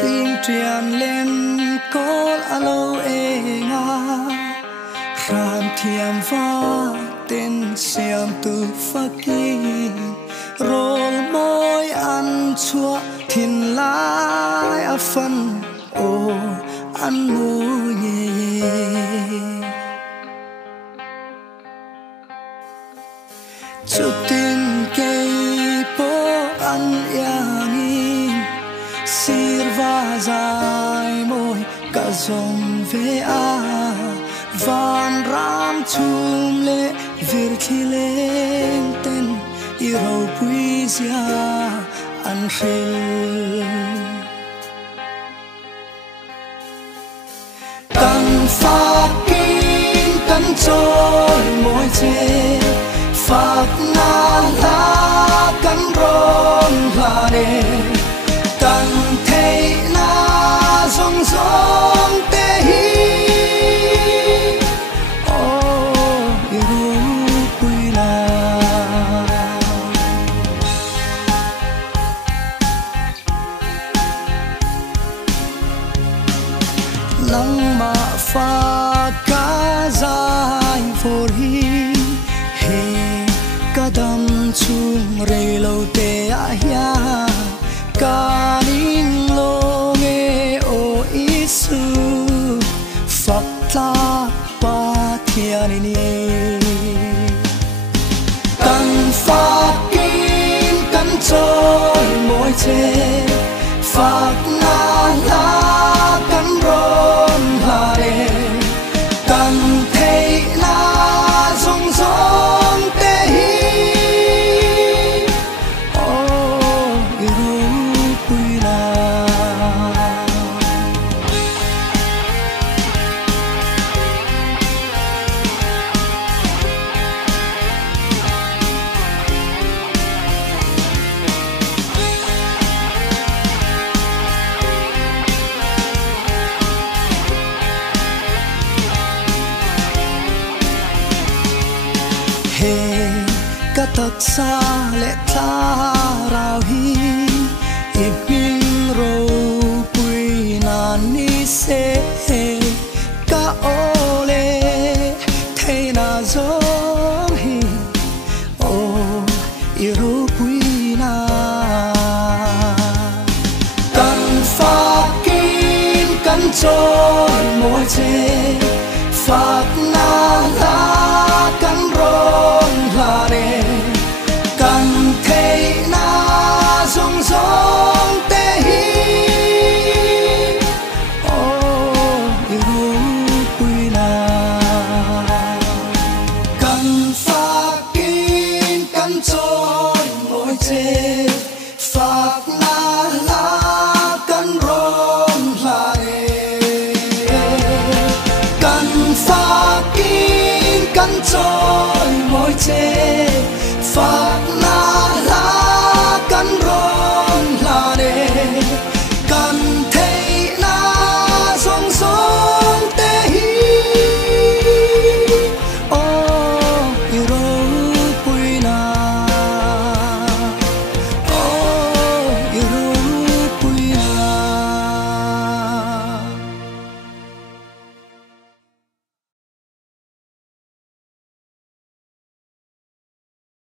xin truyền lên call alo e nga ram thiam va tên xiam tu fakin rol môi ăn chua thiên lai a phân ô ăn môi nhẹ chút tin cây po ăn yang sirva dài môi cả dòng về a van ram chum le vir khi lên tên yêu quý gia an khel căn phát kinh căn trôi môi chê phát na la căn rong la đê căn thấy na rong rong tê hi nắng mà pha cá dài phổi he cá đầm chung rê lâu tê ya cá ninh lô nghe ô isu phật la pa thiên ni căn phát kinh căn trôi môi chê phật na la căn rong la đê căn thấy na rong rong tê hi ô yêu quý na he cả tất xa lệ tha rào hi im minh rô quy nan ni se cả ô lê thay na gió hi ô yêu quy na căn phát kinh căn trôi môi chê phát na la căn rong la đê căn thấy na rong rong tê hi ô yêu quý na căn phát kinh căn trôi môi chê